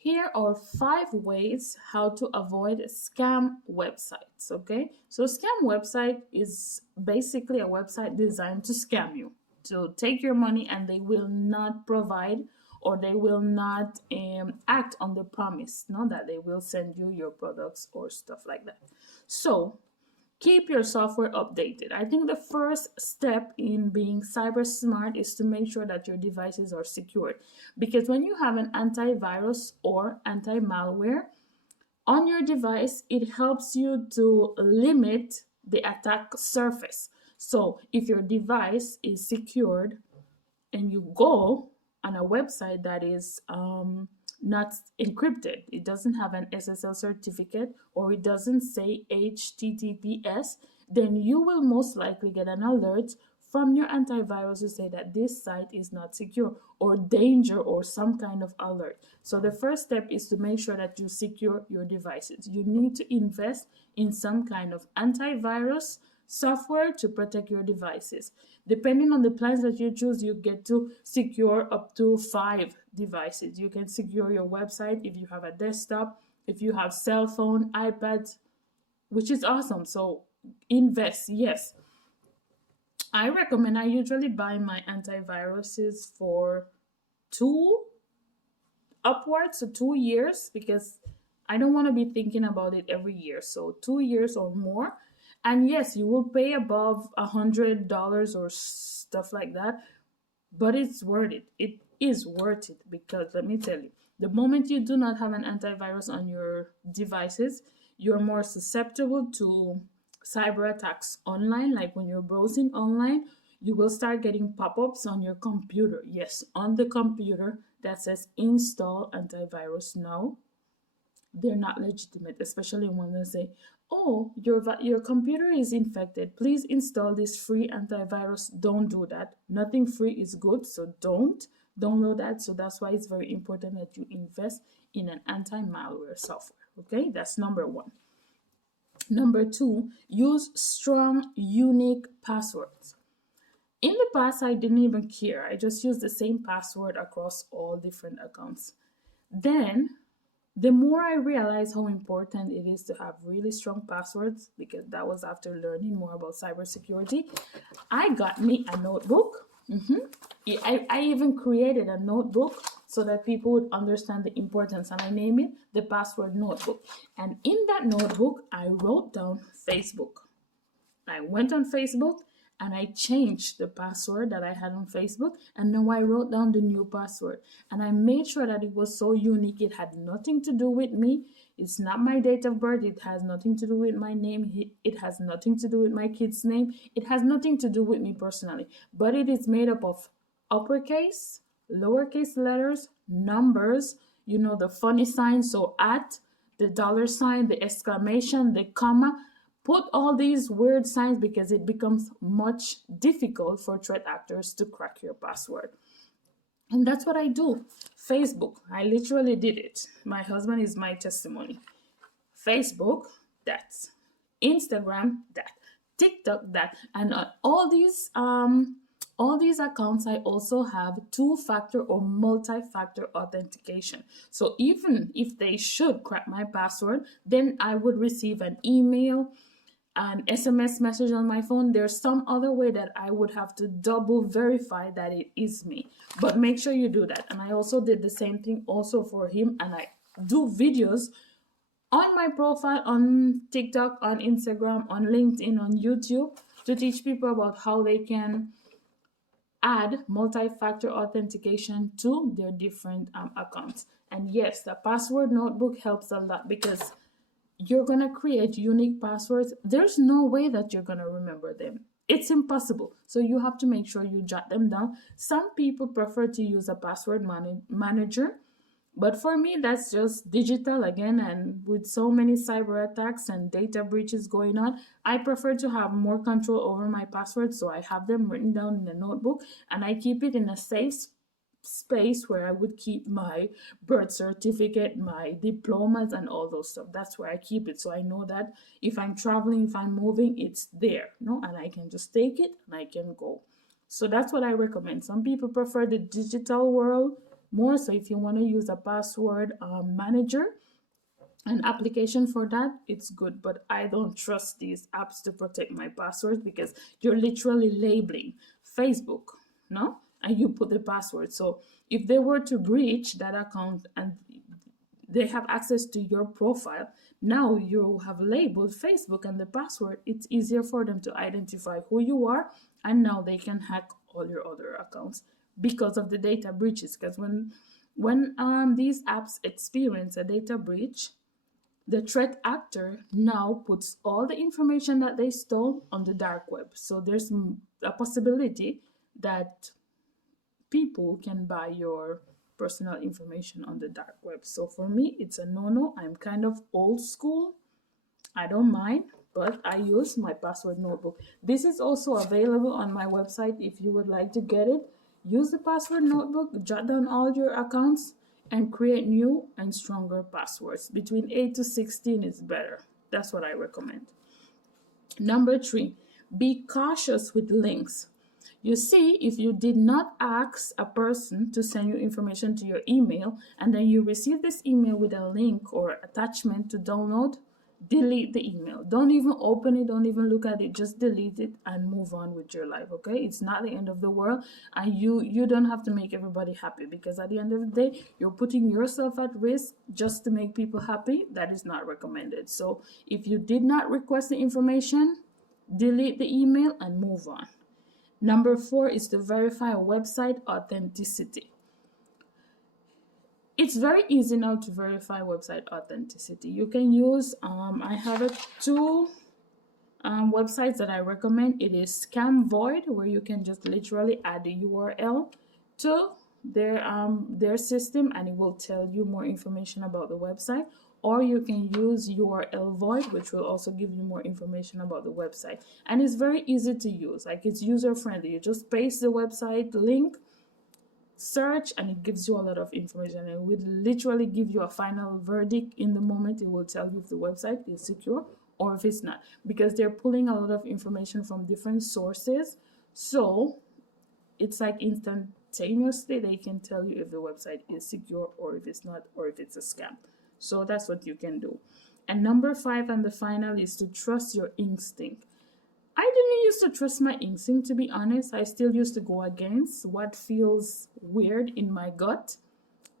Here are 5 ways how to avoid scam websites. Okay, so scam website is basically a website designed to scam you, to take your money, and they will not provide, or they will not act on the promise, no, that they will send you your products or stuff like that. So keep your software updated. I think the first step in being cyber smart is to make sure that your devices are secured. Because when you have an antivirus or anti malware on your device, it helps you to limit the attack surface. So if your device is secured and you go on a website that is not encrypted, it doesn't have an SSL certificate, or it doesn't say HTTPS, then you will most likely get an alert from your antivirus to say that this site is not secure, or danger, or some kind of alert. So the first step is to make sure that you secure your devices. You need to invest in some kind of antivirus software to protect your devices. Depending on the plans that you choose, you get to secure up to 5 devices. You can secure your website if you have a desktop, if you have cell phone, iPad, which is awesome. So invest, yes. I usually buy my antiviruses for 2 upwards to 2 years, because I don't want to be thinking about it every year. So 2 years or more. And yes, you will pay above $100 or stuff like that, but it's worth it. It is worth it, because let me tell you, the moment you do not have an antivirus on your devices, you're more susceptible to cyber attacks online. Like when you're browsing online, you will start getting pop-ups on your computer. Yes, on the computer that says install antivirus now. They're not legitimate, especially when they say, "Oh, your computer is infected. Please install this free antivirus." Don't do that. Nothing free is good, so don't download that. So that's why it's very important that you invest in an anti-malware software. Okay, that's number one. Number two, use strong, unique passwords. In the past, I didn't even care. I just used the same password across all different accounts. Then the more I realized how important it is to have really strong passwords, because that was after learning more about cybersecurity, I got me a notebook. I even created a notebook so that people would understand the importance, and I named it the password notebook. And in that notebook, I wrote down Facebook. I went on Facebook and I changed the password that I had on Facebook, and now I wrote down the new password, and I made sure that it was so unique. It had nothing to do with me. It's not my date of birth. It has nothing to do with my name. It has nothing to do with my kid's name. It has nothing to do with me personally, but it is made up of uppercase, lowercase letters, numbers, the funny sign, so at, the dollar sign, the exclamation, the comma. Put all these weird signs, because it becomes much difficult for threat actors to crack your password. And that's what I do. Facebook, I literally did it. My husband is my testimony. Facebook, that. Instagram, that. TikTok, that. And on all these accounts, I also have 2-factor or multi-factor authentication. So even if they should crack my password, then I would receive an email, an SMS message on my phone. There's some other way that I would have to double verify that it is me. But make sure you do that. And I also did the same thing also for him. And I do videos on my profile on TikTok, on Instagram, on LinkedIn, on YouTube, to teach people about how they can add multi-factor authentication to their different accounts. And yes, the password notebook helps a lot, because you're going to create unique passwords. There's no way that you're going to remember them. It's impossible. So you have to make sure you jot them down. Some people prefer to use a password manager, but for me, that's just digital again. And with so many cyber attacks and data breaches going on, I prefer to have more control over my passwords. So I have them written down in a notebook, and I keep it in a safe space where I would keep my birth certificate, my diplomas, and all those stuff. That's where I keep it. So I know that if I'm traveling, if I'm moving, it's there, and I can just take it and I can go. So that's what I recommend. Some people prefer the digital world. more. So if you want to use a password manager, an application for that, it's good. But I don't trust these apps to protect my passwords, because you're literally labeling Facebook, no, and you put the password. So if they were to breach that account and they have access to your profile, now you have labeled Facebook and the password, it's easier for them to identify who you are, and now they can hack all your other accounts because of the data breaches. Because when these apps experience a data breach, the threat actor now puts all the information that they stole on the dark web. So there's a possibility that people can buy your personal information on the dark web. So for me, it's a no-no. I'm kind of old school. I don't mind, but I use my password notebook. This is also available on my website if you would like to get it. Use the password notebook, jot down all your accounts, and create new and stronger passwords. Between 8 to 16 is better. That's what I recommend. Number 3, be cautious with links. You see, if you did not ask a person to send you information to your email, and then you receive this email with a link or attachment to download, delete the email. Don't even open it, don't even look at it, just delete it and move on with your life. Okay, it's not the end of the world, and you don't have to make everybody happy, because at the end of the day, you're putting yourself at risk just to make people happy. That is not recommended. So if you did not request the information, delete the email and move on. Number 4 is to verify a website authenticity. It's very easy now to verify website authenticity. You can use, I have 2 websites that I recommend. It is Scam Void, where you can just literally add the URL to their system, and it will tell you more information about the website. Or you can use URL Void, which will also give you more information about the website. And it's very easy to use. Like, it's user friendly. You just paste the website link, search, and it gives you a lot of information. And it will literally give you a final verdict in the moment. It will tell you if the website is secure or if it's not, because they're pulling a lot of information from different sources. So it's like instantaneously they can tell you if the website is secure or if it's not, or if it's a scam. So that's what you can do. And number 5 and the final is to trust your instinct. I didn't used to trust my instinct, to be honest. I still used to go against what feels weird in my gut.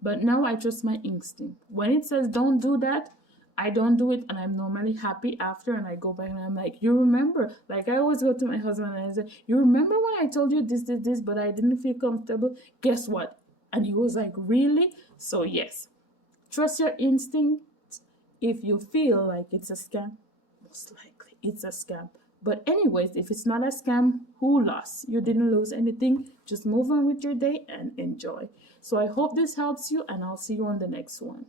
But now I trust my instinct. When it says don't do that, I don't do it, and I'm normally happy after, and I go back and I'm like, you remember? Like, I always go to my husband and I say, you remember when I told you this, but I didn't feel comfortable? Guess what? And he was like, really? So yes, trust your instinct. If you feel like it's a scam, most likely it's a scam. But anyways, if it's not a scam, who lost? You didn't lose anything. Just move on with your day and enjoy. So I hope this helps you, and I'll see you on the next one.